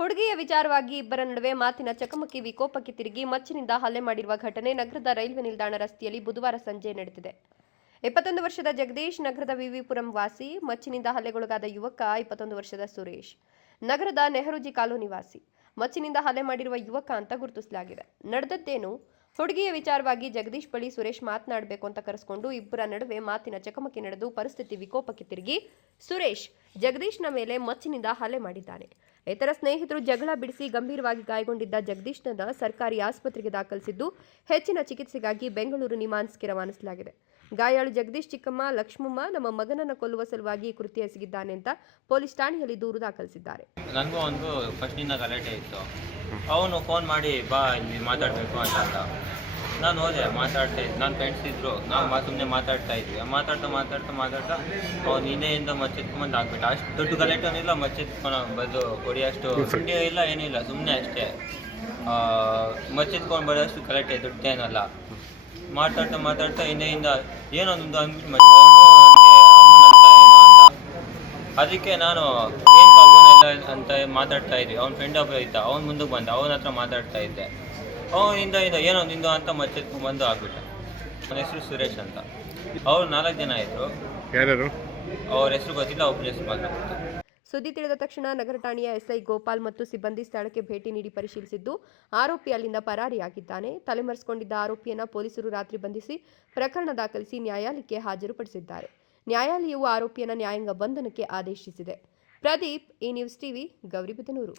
ಹುಡುಗಿಯ ವಿಚಾರವಾಗಿ ಇಬ್ಬರ ನಡುವೆ ಮಾತಿನ ಚಕಮಕಿ ವಿಕೋಪಕ್ಕೆ ತಿರುಗಿ ಮಚ್ಚಿನಿಂದ ಹಲ್ಲೆ ಮಾಡಿರುವ ಘಟನೆ ನಗರದ ರೈಲ್ವೆ ನಿಲ್ದಾಣ ರಸ್ತೆಯಲ್ಲಿ ಬುಧವಾರ ಸಂಜೆ ನಡೆದಿದೆ. 21 ವರ್ಷದ ಜಗದೀಶ್ ನಗರದ ವಿವಿಪುರಂ ವಾಸಿ. ಮಚ್ಚಿನಿಂದ ಹಲ್ಲೆಗೊಳಗಾದ ಯುವಕ 21 ವರ್ಷದ ಸುರೇಶ್ ನಗರದ ನೆಹರೂಜಿ ಕಾಲೋನಿ ವಾಸಿ. ಮಚ್ಚಿನಿಂದ ಹಲ್ಲೆ ಮಾಡಿರುವ ಯುವಕ ಅಂತ ಗುರುತಿಸಲಾಗಿದೆ. ನಡೆದದ್ದೇನು? ಹುಡುಗಿಯ ವಿಚಾರವಾಗಿ ಜಗದೀಶ್ ಬಳಿ ಸುರೇಶ್ ಮಾತನಾಡಬೇಕು ಅಂತ ಕರೆಸಿಕೊಂಡು ಇಬ್ಬರ ನಡುವೆ ಮಾತಿನ ಚಕಮಕಿ ನಡೆದು ಪರಿಸ್ಥಿತಿ ವಿಕೋಪಕ್ಕೆ ತಿರುಗಿ ಸುರೇಶ್ ಜಗದೀಶ್ನ ಮೇಲೆ ಮಚ್ಚಿನಿಂದ ಹಲ್ಲೆ ಮಾಡಿದ್ದಾನೆ. ಇತರ ಸ್ನೇಹಿತರು ಜಗಳ ಬಿಡಿಸಿ ಗಂಭೀರವಾಗಿ ಗಾಯಗೊಂಡಿದ್ದ ಜಗದೀಶ್ನನ್ನ ಸರ್ಕಾರಿ ಆಸ್ಪತ್ರೆಗೆ ದಾಖಲಿಸಿದ್ದು ಹೆಚ್ಚಿನ ಚಿಕಿತ್ಸೆಗಾಗಿ ಬೆಂಗಳೂರು ನಿಮ್ಹಾನ್ಸ್ಗೆ ರವಾನಿಸಲಾಗಿದೆ. ಗಾಯಾಳು ಜಗದೀಶ್ ಚಿಕ್ಕಮ್ಮ ಲಕ್ಷ್ಮಮ್ಮ ನಮ್ಮ ಮಗನನ್ನ ಕೊಲ್ಲುವ ಸಲುವಾಗಿ ಈ ಕೃತ್ಯ ಎಸಗಿದ್ದಾನೆ ಅಂತ ಪೊಲೀಸ್ ಠಾಣೆಯಲ್ಲಿ ದೂರು ದಾಖಲಿಸಿದ್ದಾರೆ. ನನಗೂ ಒಂದು ಫಸ್ಟಿಂದ ಗಲಾಟೆ ಇತ್ತು. ಅವನು ಫೋನ್ ಮಾಡಿ ಬಾ ಇಲ್ಲಿ ಮಾತಾಡಬೇಕು ಅಂತ ನಾನು ಹೋದೆ. ಮಾತಾಡ್ತಾ ಇದ್ದೆ, ನನ್ನ ಫ್ರೆಂಡ್ಸ್ ಇದ್ದರು. ನಾವು ಸುಮ್ಮನೆ ಮಾತಾಡ್ತಾ ಇದ್ವಿ. ಮಾತಾಡ್ತಾ ಅವ್ನು ಹಿಂದೆಯಿಂದ ಮಚ್ಚೆತ್ಕೊಂಬಂದು ಹಾಕ್ಬಿಟ್ಟು ಅಷ್ಟು ದೊಡ್ಡ ಗಲಾಟೆನಿಲ್ಲ, ಮಚ್ಚೆತ್ಕೊಂಡು ಬಂದು ಹೊಡಿಯೋಷ್ಟು ಸುಂಡಿ ಇಲ್ಲ, ಏನಿಲ್ಲ, ಸುಮ್ಮನೆ ಅಷ್ಟೇ ಮಚ್ಚೆತ್ಕೊಂಡು ಬರೋಷ್ಟು ಗಲಾಟೆ ದೊಡ್ಡೇನಲ್ಲ. ಮಾತಾಡ್ತಾ ಹಿಂದೆಯಿಂದ ಏನೊಂದು ಅಂದ್ಬಿಟ್ಟು ಅಮ್ಮನಂತ ಏನೋ ಅಂತ. ಅದಕ್ಕೆ ನಾನು ಏನು ಅಮ್ಮನೆಲ್ಲ ಅಂತ ಮಾತಾಡ್ತಾ ಇದ್ವಿ. ಅವ್ನ ಫ್ರೆಂಡ್ ಒಬ್ಬ ಇದ್ದ, ಅವ್ನು ಮುಂದಕ್ಕೆ ಬಂದ, ಅವನ ಹತ್ರ ಮಾತಾಡ್ತಾ ಇದ್ದೆ. ಅವನಿಂದ ಏನೊಂದು ಅಂತ ಮಚ್ಚೆತ್ಕೊಂಡ್ಬಂದು ಆಗ್ಬಿಟ್ಟ. ನನ್ನ ಹೆಸರು ಸುರೇಶ್ ಅಂತ. ಅವ್ರು 4 ಜನ ಇದ್ರು. ಯಾರ್ಯಾರು? ಅವ್ರ ಹೆಸರು ಗೊತ್ತಿಲ್ಲ, ಒಬ್ಬನ ಹೆಸರು ಮಾತಾಡ್ತಾರೆ. ಸುದ್ದಿ ತಿಳಿದ ತಕ್ಷಣ ನಗರ ಠಾಣೆಯ ಎಸ್ಐ ಗೋಪಾಲ್ ಮತ್ತು ಸಿಬ್ಬಂದಿ ಸ್ಥಳಕ್ಕೆ ಭೇಟಿ ನೀಡಿ ಪರಿಶೀಲಿಸಿದ್ದು ಆರೋಪಿ ಅಲ್ಲಿಂದ ಪರಾರಿಯಾಗಿದ್ದಾನೆ. ತಲೆಮರೆಸಿಕೊಂಡಿದ್ದ ಆರೋಪಿಯನ್ನ ಪೊಲೀಸರು ರಾತ್ರಿ ಬಂಧಿಸಿ ಪ್ರಕರಣ ದಾಖಲಿಸಿ ನ್ಯಾಯಾಲಯಕ್ಕೆ ಹಾಜರುಪಡಿಸಿದ್ದಾರೆ. ನ್ಯಾಯಾಲಯವು ಆರೋಪಿಯನ್ನ ನ್ಯಾಯಾಂಗ ಬಂಧನಕ್ಕೆ ಆದೇಶಿಸಿದೆ. ಪ್ರದೀಪ್, ಈ ನ್ಯೂಸ್ ಟಿವಿ, ಗೌರಿಬಿದನೂರು.